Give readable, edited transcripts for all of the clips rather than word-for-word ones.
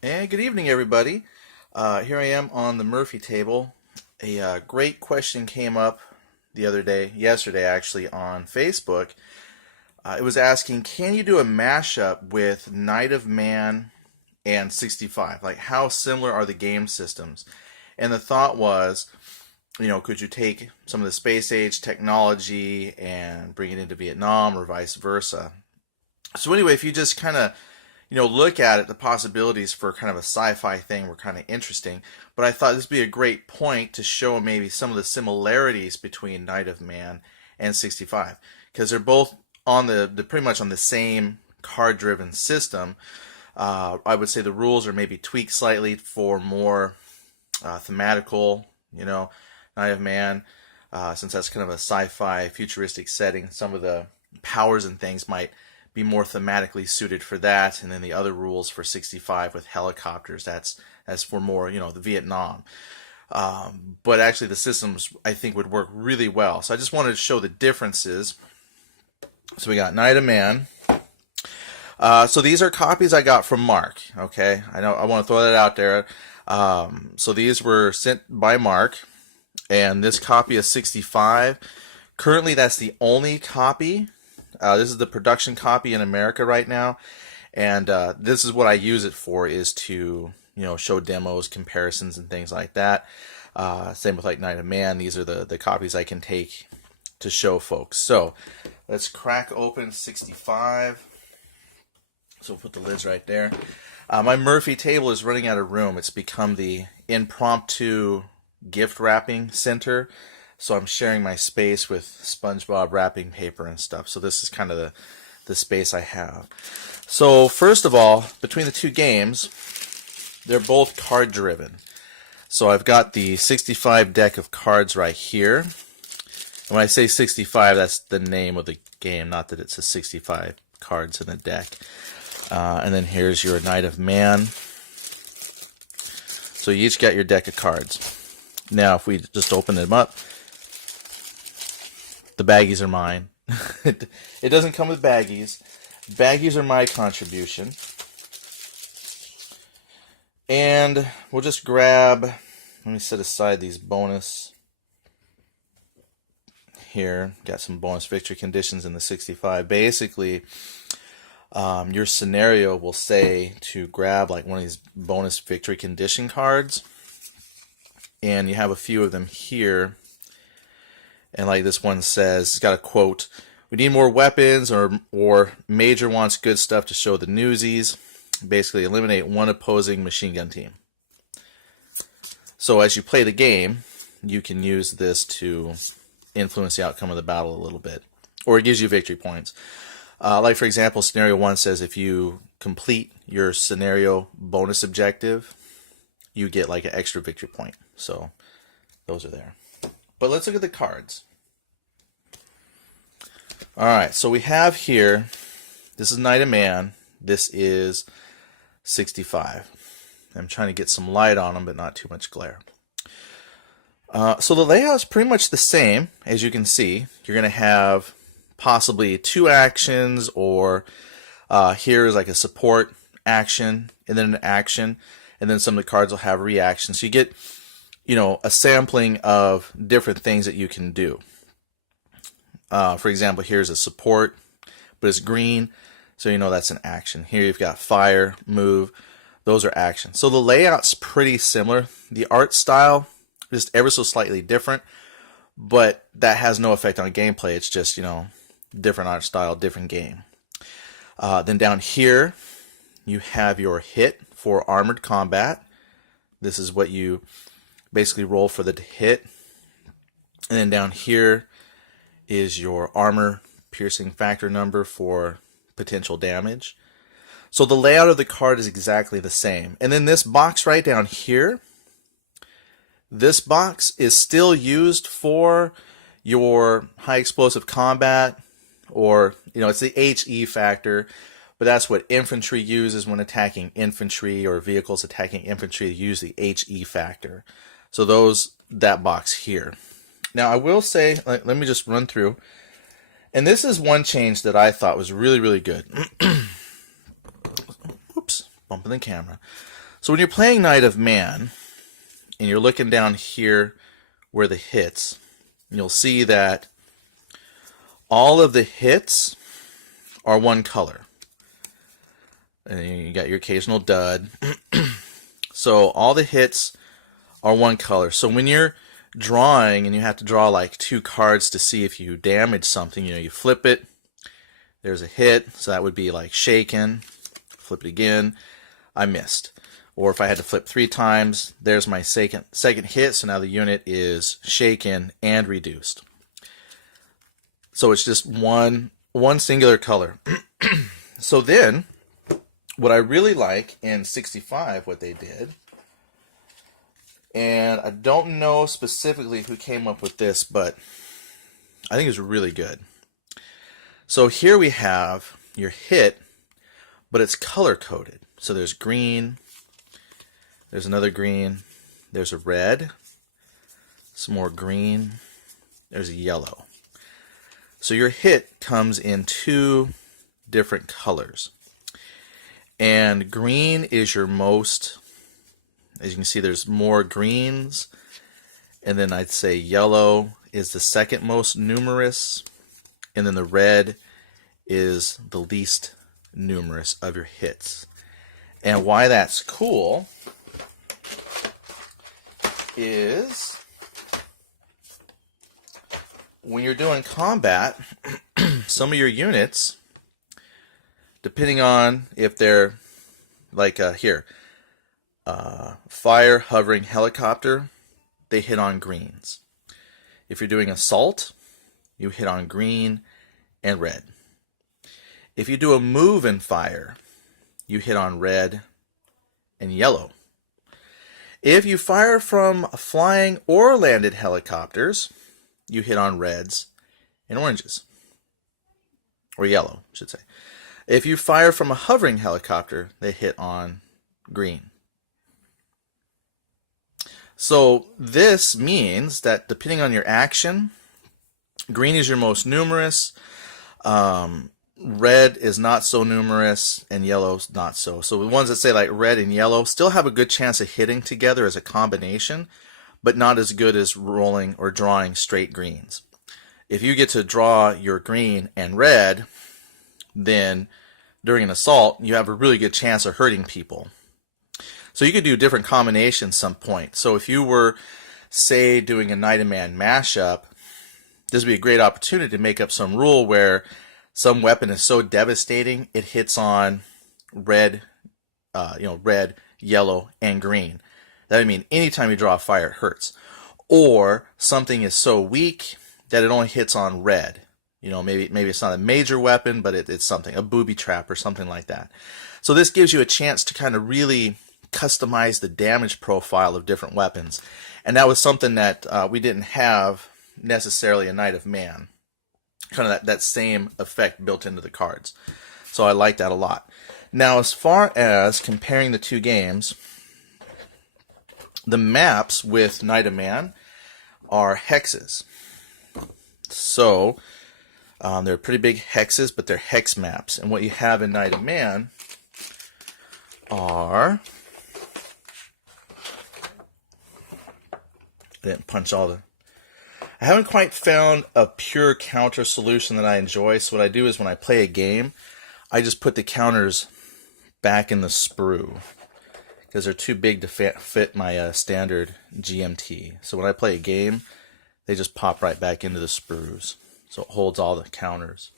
And good evening, everybody. Here I am on the Murphy table. A great question came up the other day, yesterday actually, on Facebook. It was asking, can you do a mashup with Night of Man and 65? Like, how similar are the game systems? And the thought was, could you take some of the space age technology and bring it into Vietnam or vice versa? So anyway, if you just kind of look at it, the possibilities for kind of a sci-fi thing were kind of interesting. But I thought this would be a great point to show maybe some of the similarities between Night of Man and 65, because they're both on the pretty much on the same card-driven system. I would say the rules are maybe tweaked slightly for more thematical. Night of Man, since that's kind of a sci-fi futuristic setting, some of the powers and things might be more thematically suited for that, and then the other rules for 65 with helicopters, that's for more the Vietnam. But actually the systems I think would work really well. So I just wanted to show the differences. So we got Night of Man. So these are copies I got from Mark. Okay, I know I want to throw that out there. So these were sent by Mark, and this copy is 65. Currently, that's the only copy. This is the production copy in America right now, and this is what I use it for, is to show demos, comparisons, and things like that. Same with like Night of Man. These are the copies I can take to show folks. So let's crack open 65. So we'll put the lids right there. My Murphy table is running out of room. It's become the impromptu gift wrapping center. So I'm sharing my space with SpongeBob wrapping paper and stuff. So this is kind of the space I have. So first of all, between the two games, they're both card driven. So I've got the 65 deck of cards right here. And when I say 65, that's the name of the game, not that it's a 65 cards in a deck. And then here's your Night of Man. So you each got your deck of cards. Now if we just open them up, the baggies are mine. It doesn't come with baggies. Baggies are my contribution. And we'll just grab, let me set aside these bonus here. Got some bonus victory conditions in the 65. Basically, your scenario will say to grab like one of these bonus victory condition cards. And you have a few of them here. And like this one says, it's got a quote, "We need more weapons," or "Major wants good stuff to show the newsies." Basically, eliminate one opposing machine gun team. So as you play the game, you can use this to influence the outcome of the battle a little bit. Or it gives you victory points. Like for example, scenario 1 says if you complete your scenario bonus objective, you get like an extra victory point. So those are there. But let's look at the cards. Alright, so we have here, this is Night of Man, this is 65. I'm trying to get some light on them, but not too much glare. So the layout is pretty much the same, as you can see. You're going to have possibly 2 actions, or here is like a support action, and then an action, and then some of the cards will have reactions. So you get a sampling of different things that you can do. For example, here's a support, but it's green, so that's an action. Here you've got fire, move, those are actions. So the layout's pretty similar. The art style is just ever so slightly different, but that has no effect on gameplay. It's just, different art style, different game. Then down here, you have your hit for armored combat. This is what you basically roll for the hit. And then down here is your armor piercing factor number for potential damage. So the layout of the card is exactly the same. And then this box right down here, this box is still used for your high explosive combat, or it's the HE factor, but that's what infantry uses when attacking infantry, or vehicles attacking infantry use the HE factor. So that box here. Now I will say, let me just run through, and this is one change that I thought was really, really good. Oops, bumping the camera. So when you're playing Knight of Man, and you're looking down here where the hits, you'll see that all of the hits are one color. And you got your occasional dud. So all the hits are one color. So when you're drawing and you have to draw like 2 cards to see if you damage something, you flip it, there's a hit, so that would be like shaken. Flip it again, I missed. Or if I had to flip 3 times, there's my second hit, so now the unit is shaken and reduced. So it's just one singular color. So then, what I really like in 65, what they did, and I don't know specifically who came up with this, but I think it's really good. So here we have your hit, but it's color-coded. So there's green, there's another green, there's a red, some more green, there's a yellow. So your hit comes in 2 different colors. And green is your most, as you can see, there's more greens. And then I'd say yellow is the second most numerous. And then the red is the least numerous of your hits. And why that's cool is when you're doing combat, some of your units, depending on if they're like fire, hovering, helicopter, they hit on greens. If you're doing assault, you hit on green and red. If you do a move and fire, you hit on red and yellow. If you fire from flying or landed helicopters, you hit on reds and oranges. Or yellow, I should say. If you fire from a hovering helicopter, they hit on green. So this means that depending on your action, green is your most numerous, red is not so numerous, and yellow's not so. So the ones that say like red and yellow still have a good chance of hitting together as a combination, but not as good as rolling or drawing straight greens. If you get to draw your green and red, then during an assault, you have a really good chance of hurting people. So you could do different combinations some point. So if you were, say, doing a Knight of Man mashup, this would be a great opportunity to make up some rule where some weapon is so devastating it hits on red, red, yellow, and green. That would mean anytime you draw a fire, it hurts. Or something is so weak that it only hits on red. Maybe it's not a major weapon, but it's something, a booby trap or something like that. So this gives you a chance to kind of really customize the damage profile of different weapons. And that was something that we didn't have necessarily a Knight of Man. Kind of that same effect built into the cards. So I like that a lot. Now, as far as comparing the 2 games, the maps with Knight of Man are hexes. So they're pretty big hexes, but they're hex maps. And what you have in Knight of Man are... I didn't punch all the... I haven't quite found a pure counter solution that I enjoy. So what I do is when I play a game, I just put the counters back in the sprue because they're too big to fit my standard GMT. So when I play a game, they just pop right back into the sprues. So it holds all the counters.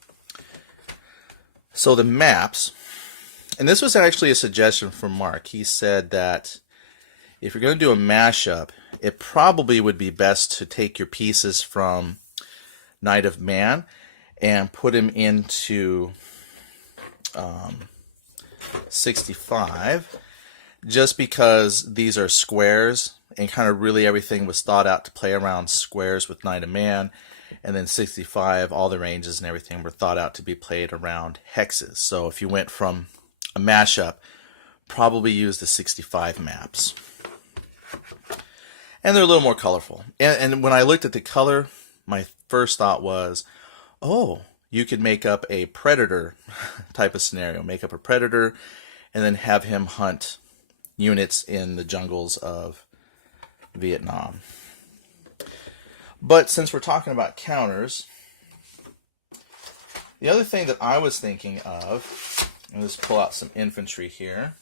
So the maps, and this was actually a suggestion from Mark. He said that if you're going to do a mashup, it probably would be best to take your pieces from Knight of Man and put them into 65, just because these are squares and kind of really everything was thought out to play around squares with Knight of Man, and then 65, all the ranges and everything were thought out to be played around hexes. So if you went from a mashup, probably use the 65 maps. And they're a little more colorful. And when I looked at the color, my first thought was, oh, you could make up a predator type of scenario. Make up a predator and then have him hunt, units in the jungles of Vietnam. But since we're talking about counters, the other thing that I was thinking of, let's pull out some infantry here.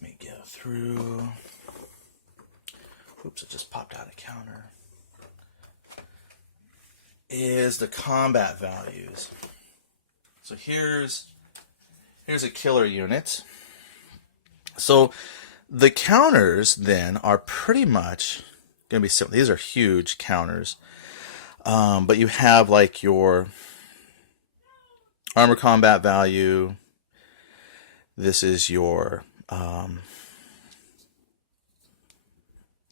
Let me go through. Oops, it just popped out a counter. Is the combat values. So here's a killer unit. So the counters then are pretty much going to be simple. These are huge counters. But you have like your armor combat value. This is your I'm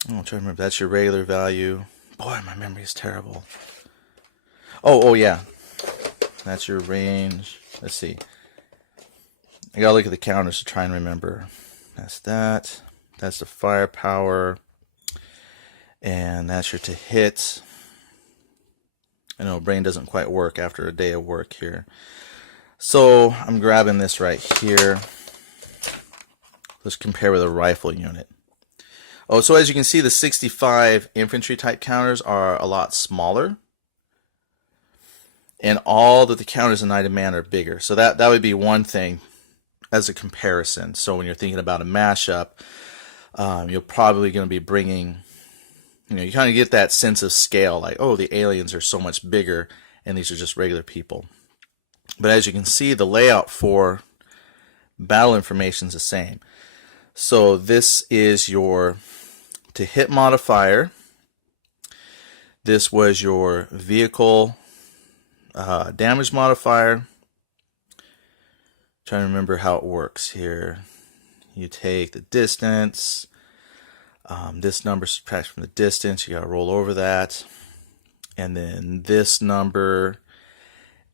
trying to remember. That's your regular value. Boy, my memory is terrible. Oh yeah. That's your range. Let's see. I gotta look at the counters to try and remember. That's that. That's the firepower. And that's your to hit. I know brain doesn't quite work after a day of work here. So I'm grabbing this right here. Let's compare with a rifle unit. Oh, so as you can see, the 65 infantry type counters are a lot smaller. And all that the counters in Night of Man are bigger. So that would be one thing as a comparison. So when you're thinking about a mashup, you're probably going to be bringing, you kind of get that sense of scale, like, oh, the aliens are so much bigger, and these are just regular people. But as you can see, the layout for battle information is the same. So this is your to hit modifier. This was your vehicle damage modifier. Trying to remember how it works here. You take the distance. This number subtracts from the distance. You got to roll over that. And then this number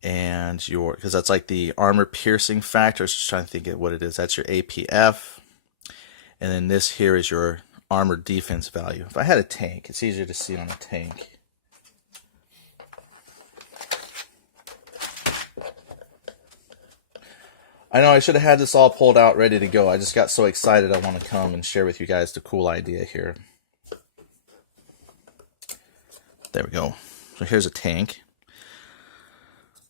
and your, because that's like the armor piercing factor. I was just trying to think of what it is. That's your APF. And then this here is your armor defense value. If I had a tank, it's easier to see on a tank. I know I should have had this all pulled out ready to go. I just got so excited I want to come and share with you guys the cool idea here. There we go. So here's a tank.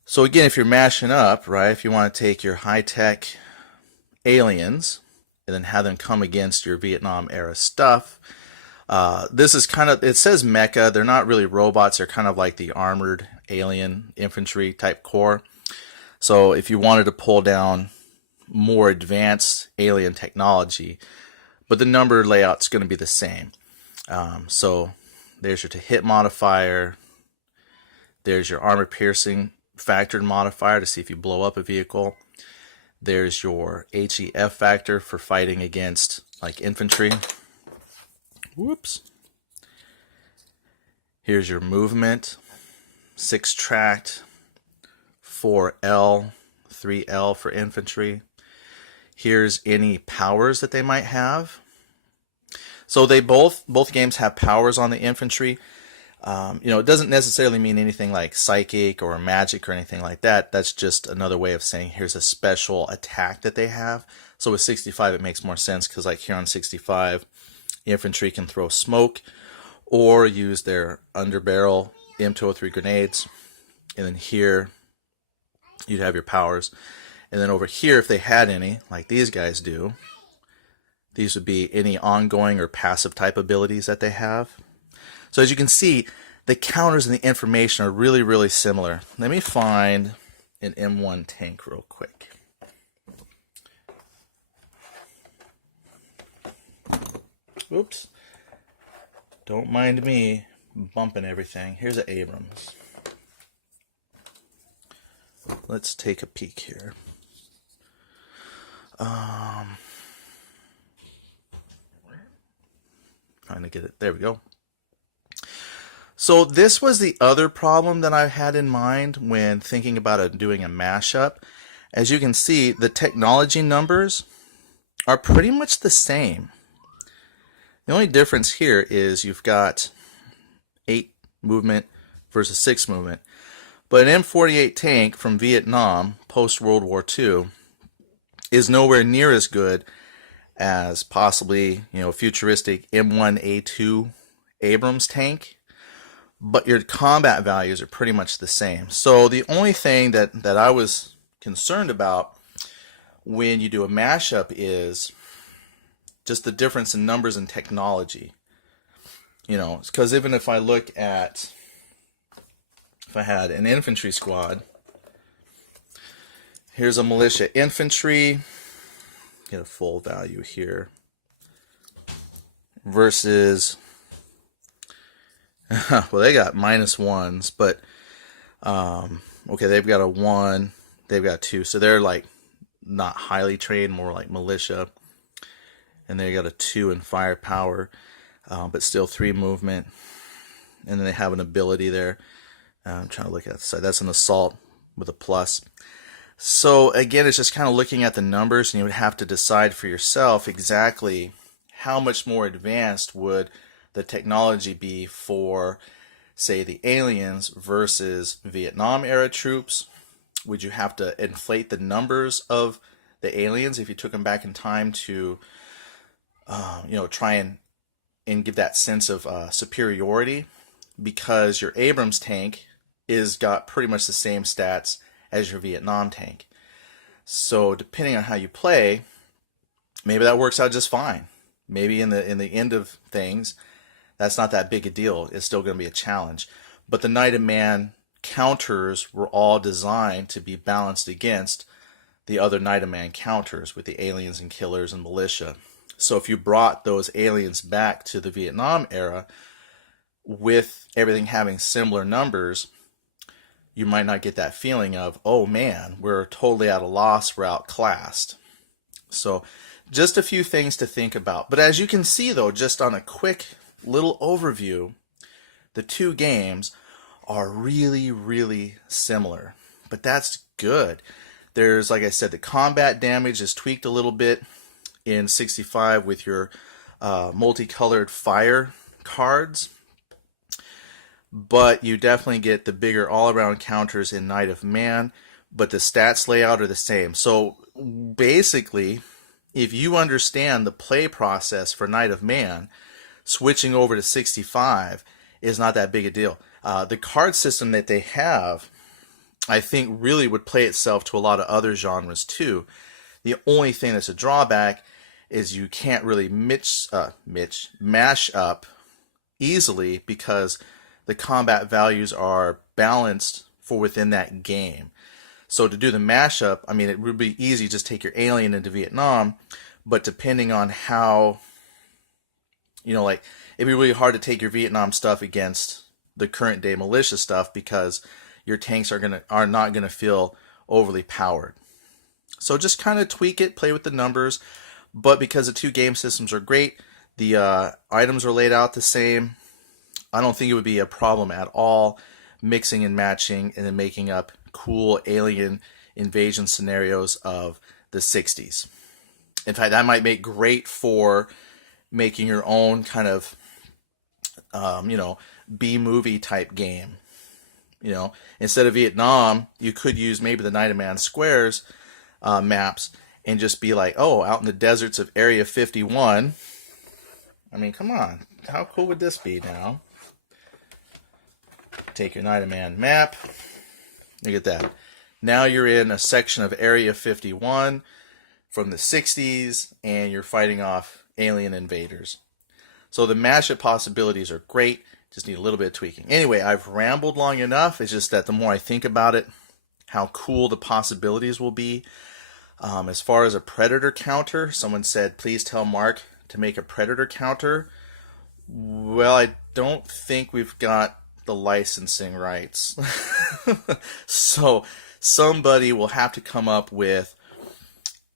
So again, if you're mashing up, right, if you want to take your high-tech aliens and then have them come against your Vietnam era stuff, this is kind of, it says mecha. They're not really robots. They're kind of like the armored alien infantry type corps. So if you wanted to pull down more advanced alien technology, but the number layout's going to be the same. So there's your to hit modifier. There's your armor piercing factored modifier to see if you blow up a vehicle. There's your HEF factor for fighting against like infantry. Whoops. Here's your movement, 6 tracked. 4L, 3L for infantry. Here's any powers that they might have. So they both games have powers on the infantry. It doesn't necessarily mean anything like psychic or magic or anything like that. That's just another way of saying here's a special attack that they have. So with 65 it makes more sense because like here on 65, infantry can throw smoke or use their underbarrel M203 grenades. And then here you'd have your powers. And then over here, if they had any, like these guys do, these would be any ongoing or passive type abilities that they have. So as you can see, the counters and the information are really, really similar. Let me find an M1 tank real quick. Oops. Don't mind me bumping everything. Here's an Abrams. Let's take a peek here. Trying to get it. There we go. So this was the other problem that I had in mind when thinking about doing a mashup. As you can see, the technology numbers are pretty much the same. The only difference here is you've got 8 movement versus 6 movement. But an M48 tank from Vietnam post-World War II is nowhere near as good as possibly, a futuristic M1A2 Abrams tank, but your combat values are pretty much the same. So the only thing that I was concerned about when you do a mashup is just the difference in numbers and technology. Because even if I look at, if I had an infantry squad, here's a militia infantry, get a full value here, versus, well, they got -1s, but, okay, they've got a 1, they've got 2, so they're like not highly trained, more like militia, and they got a 2 in firepower, but still 3 movement, and then they have an ability there. I'm trying to look at the side. That's an assault with a plus. So again, it's just kind of looking at the numbers, and you would have to decide for yourself exactly how much more advanced would the technology be for, say, the aliens versus Vietnam era troops. Would you have to inflate the numbers of the aliens if you took them back in time to, try and give that sense of superiority? Because your Abrams tank is got pretty much the same stats as your Vietnam tank. So depending on how you play, maybe that works out just fine. Maybe in the end of things, that's not that big a deal. It's still going to be a challenge. But the Knight of Man counters were all designed to be balanced against the other Knight of Man counters with the aliens and killers and militia. So if you brought those aliens back to the Vietnam era with everything having similar numbers, you might not get that feeling of, oh man, we're totally at a loss, we're outclassed. So just a few things to think about. But as you can see though, just on a quick little overview, the two games are really, really similar. But that's good. There's, like I said, the combat damage is tweaked a little bit in 65 with your multicolored fire cards. But you definitely get the bigger all-around counters in Knight of Man, but the stats layout are the same. So basically, if you understand the play process for Knight of Man, switching over to 65 is not that big a deal. The card system that they have, I think, really would play itself to a lot of other genres too. The only thing that's a drawback is you can't really mash up easily because the combat values are balanced for within that game. So to do the mashup, I mean, it would be easy, just take your alien into Vietnam, but depending on how, like, it'd be really hard to take your Vietnam stuff against the current day militia stuff because your tanks are not gonna feel overly powered. So just kind of tweak it, play with the numbers, but because the two game systems are great, the items are laid out the same, I don't think it would be a problem at all mixing and matching and then making up cool alien invasion scenarios of the 60s. In fact, that might make great for making your own kind of, B-movie type game. Instead of Vietnam, you could use maybe the Knight of Man Squares maps and just be like, oh, out in the deserts of Area 51. I mean, come on. How cool would this be now? Take your Knight of Man map. Look at that. Now you're in a section of Area 51 from the 60s, and you're fighting off alien invaders. So the mashup possibilities are great. Just need a little bit of tweaking. Anyway, I've rambled long enough. It's just that the more I think about it, how cool the possibilities will be. As far as a predator counter, someone said, please tell Mark to make a predator counter. Well, I don't think we've got the licensing rights. So somebody will have to come up with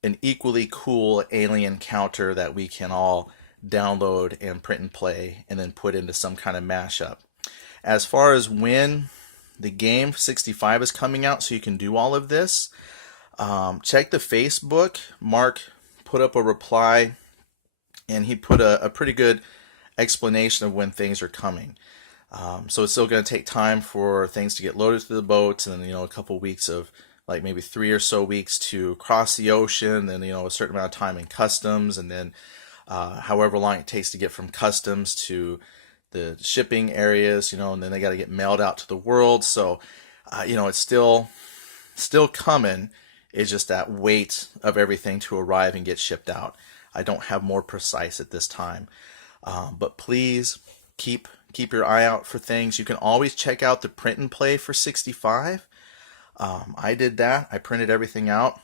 an equally cool alien counter that we can all download and print and play and then put into some kind of mashup. As far as when the game 65 is coming out so you can do all of this, check the Facebook. Mark put up a reply and he put a pretty good explanation of when things are coming. So it's still going to take time for things to get loaded to the boats, and then a couple weeks of like maybe 3 or so weeks to cross the ocean, then a certain amount of time in customs, and then however long it takes to get from customs to the shipping areas, and then they got to get mailed out to the world. So, it's still coming. It's just that weight of everything to arrive and get shipped out. I don't have more precise at this time, but please keep your eye out for things. You can always check out the print and play for 65. I did that. I printed everything out.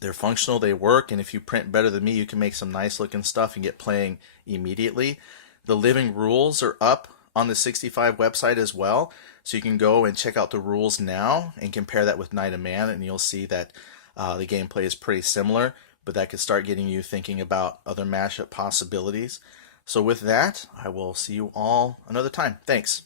They're functional, they work, and if you print better than me, you can make some nice looking stuff and get playing immediately. The living rules are up on the 65 website as well, so you can go and check out the rules now and compare that with Knight of Man, and you'll see that the gameplay is pretty similar, but that could start getting you thinking about other mashup possibilities. So with that, I will see you all another time. Thanks.